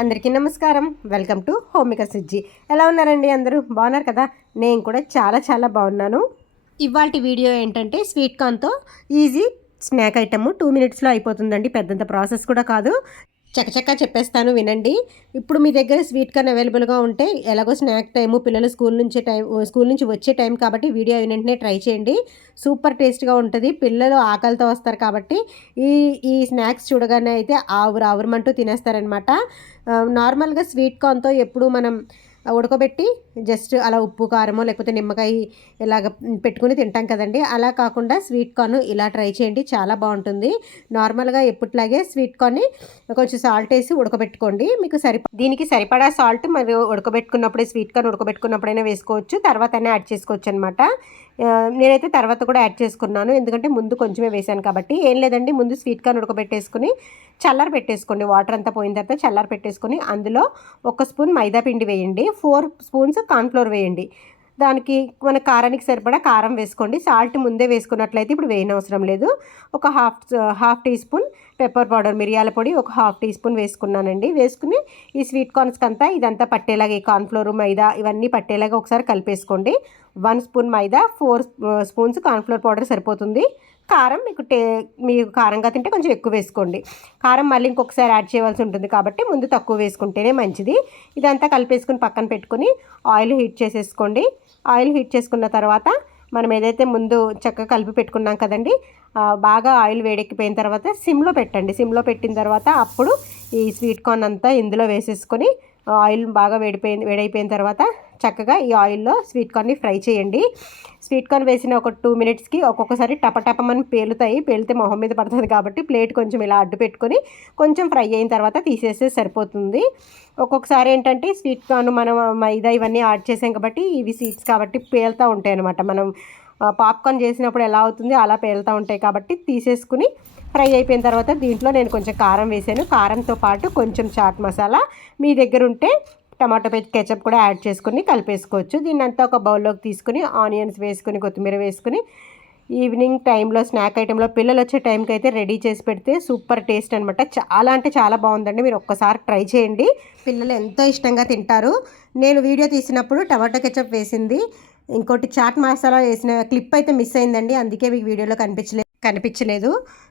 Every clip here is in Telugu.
అందరికీ నమస్కారం. Welcome to Homika Sujji. ఎలా ఉన్నారండి? అందరూ బాగున్నారు కదా? నేను కూడా చాలా బాగున్నాను. ఇవాల్టి వీడియో ఏంటంటే స్వీట్ కార్న్తో ఈజీ స్నాక్ ఐటమ్ 2 మినిట్స్లో అయిపోతుందండి. పెద్దంత ప్రాసెస్ కూడా కాదు. చకచకా చెప్పేస్తాను వినండి. ఇప్పుడు మీ దగ్గర స్వీట్ కార్న్ అవైలబుల్గా ఉంటే ఎలాగో స్నాక్ టైము పిల్లలు స్కూల్ నుంచి వచ్చే టైం కాబట్టి వీడియో వెంటనే ట్రై చేయండి. సూపర్ టేస్ట్గా ఉంటుంది. పిల్లలు ఆకలితో వస్తారు కాబట్టి ఈ ఈ స్నాక్స్ చూడగానే అయితే ఆవురమంటూ తినేస్తారనమాట. నార్మల్గా స్వీట్ కార్న్తో ఎప్పుడు మనం ఉడకబెట్టి జస్ట్ అలా ఉప్పు కారమో లేకపోతే నిమ్మకాయ ఇలాగ పెట్టుకుని తింటాం కదండి. అలా కాకుండా స్వీట్ కార్న్ ఇలా ట్రై చేయండి, చాలా బాగుంటుంది. నార్మల్గా ఎప్పట్లాగే స్వీట్ కార్న్ని కొంచెం సాల్ట్ వేసి ఉడకబెట్టుకోండి. మీకు దీనికి సరిపడా సాల్ట్ మరి ఉడకబెట్టుకున్నప్పుడే స్వీట్ కార్న్ ఉడకబెట్టుకున్నప్పుడైనా వేసుకోవచ్చు, తర్వాతనే యాడ్ చేసుకోవచ్చు అనమాట. నేనైతే తర్వాత కూడా యాడ్ చేసుకున్నాను, ఎందుకంటే ముందు కొంచెమే వేసాను కాబట్టి. ఏం లేదండి, ముందు స్వీట్ కార్న్ ఉడకబెట్టేసుకుని చల్లార పెట్టేసుకోండి. వాటర్ అంతా పోయిన తర్వాత చల్లార పెట్టేసుకొని అందులో 1 స్పూన్ మైదా పిండి వేయండి, 4 స్పూన్స్ కార్న్ఫ్లోర్ వేయండి. దానికి మన కారానికి సరిపడా కారం వేసుకోండి. సాల్ట్ ముందే వేసుకున్నట్లయితే ఇప్పుడు వేయనవసరం లేదు. ఒక half teaspoon pepper powder, మిరియాల పొడి ఒక హాఫ్ టీ స్పూన్ వేసుకున్నానండి. వేసుకుని ఈ స్వీట్ కార్న్స్కి అంతా ఇదంతా పట్టేలాగా, ఈ కార్న్ఫ్లోర్ మైదా ఇవన్నీ పట్టేలాగా ఒకసారి కలిపేసుకోండి. 1 స్పూన్ మైదా, 4 స్పూన్స్ కార్న్ఫ్లోర్ పౌడర్ సరిపోతుంది. కారం మీకు కారంగా తింటే కొంచెం ఎక్కువ వేసుకోండి. కారం మళ్ళీ ఇంకొకసారి యాడ్ చేయవలసి ఉంటుంది కాబట్టి ముందు తక్కువ వేసుకుంటేనే మంచిది. ఇదంతా కలిపేసుకుని పక్కన పెట్టుకుని ఆయిల్ హీట్ చేసేసుకోండి. ఆయిల్ హీట్ చేసుకున్న తర్వాత మనం ఏదైతే ముందు చక్కగా కలిపి పెట్టుకున్నాం కదండి, బాగా ఆయిల్ వేడెక్కిపోయిన తర్వాత సిమ్లో పెట్టండి. సిమ్లో పెట్టిన తర్వాత అప్పుడు ఈ స్వీట్ కార్న్ అంతా ఇందులో వేసేసుకొని ఆయిల్ బాగా వేడైపోయిన తర్వాత చక్కగా ఈ ఆయిల్లో స్వీట్ కార్న్ని ఫ్రై చేయండి. స్వీట్ కార్న్ వేసిన ఒక 2 మినిట్స్కి ఒక్కొక్కసారి టపటపమని పేలితే మొహం మీద పడుతుంది కాబట్టి ప్లేట్ కొంచెం ఇలా అడ్డు పెట్టుకొని కొంచెం ఫ్రై అయిన తర్వాత తీసేస్తే సరిపోతుంది. ఒక్కొక్కసారి ఏంటంటే స్వీట్ కార్న్ మనం మైదా ఇవన్నీ యాడ్ చేసాం కాబట్టి ఇవి సీడ్స్ కాబట్టి పేలుతూ ఉంటాయి అనమాట. మనం పాప్కార్న్ చేసినప్పుడు ఎలా అవుతుంది అలా పేలుతూ ఉంటాయి కాబట్టి తీసేసుకుని ఫ్రై అయిపోయిన తర్వాత దీంట్లో నేను కొంచెం కారం వేసాను. కారంతో పాటు కొంచెం చాట్ మసాలా, మీ దగ్గర ఉంటే టమాటో కెచప్ కూడా యాడ్ చేసుకుని కలిపేసుకోవచ్చు. దీన్ని అంతా ఒక బౌల్లోకి తీసుకుని ఆనియన్స్ వేసుకుని కొత్తిమీర వేసుకుని ఈవినింగ్ టైంలో స్నాక్ ఐటెంలో పిల్లలు వచ్చే టైంకి అయితే రెడీ చేసి పెడితే సూపర్ టేస్ట్ అనమాట. చాలా అంటే చాలా బాగుందండి. మీరు ఒక్కసారి ట్రై చేయండి, పిల్లలు ఎంతో ఇష్టంగా తింటారు. నేను వీడియో తీసినప్పుడు టమాటో కెచప్ వేసింది, ఇంకోటి చాట్ మసాలా వేసిన క్లిప్ అయితే మిస్ అయిందండి, అందుకే మీకు వీడియోలో కనిపించలేదు.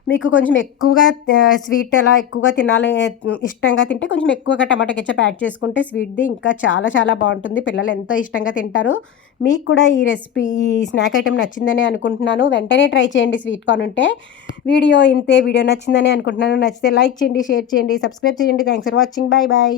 మీకు కొంచెం ఎక్కువగా స్వీట్ అలా ఎక్కువగా తినాలి ఇష్టంగా తింటే కొంచెం ఎక్కువగా టమాటా కెచప్ యాడ్ చేసుకుంటే స్వీట్ది ఇంకా చాలా బాగుంటుంది. పిల్లలు ఎంతో ఇష్టంగా తింటారు. మీకు కూడా ఈ రెసిపీ, ఈ స్నాక్ ఐటెం నచ్చిందని అనుకుంటున్నాను. వెంటనే ట్రై చేయండి స్వీట్ కార్న్ ఉంటే. వీడియో నచ్చిందని అనుకుంటున్నాను. నచ్చితే లైక్ చేయండి, షేర్ చేయండి, సబ్స్క్రైబ్ చేయండి. Thanks for watching. బాయ్.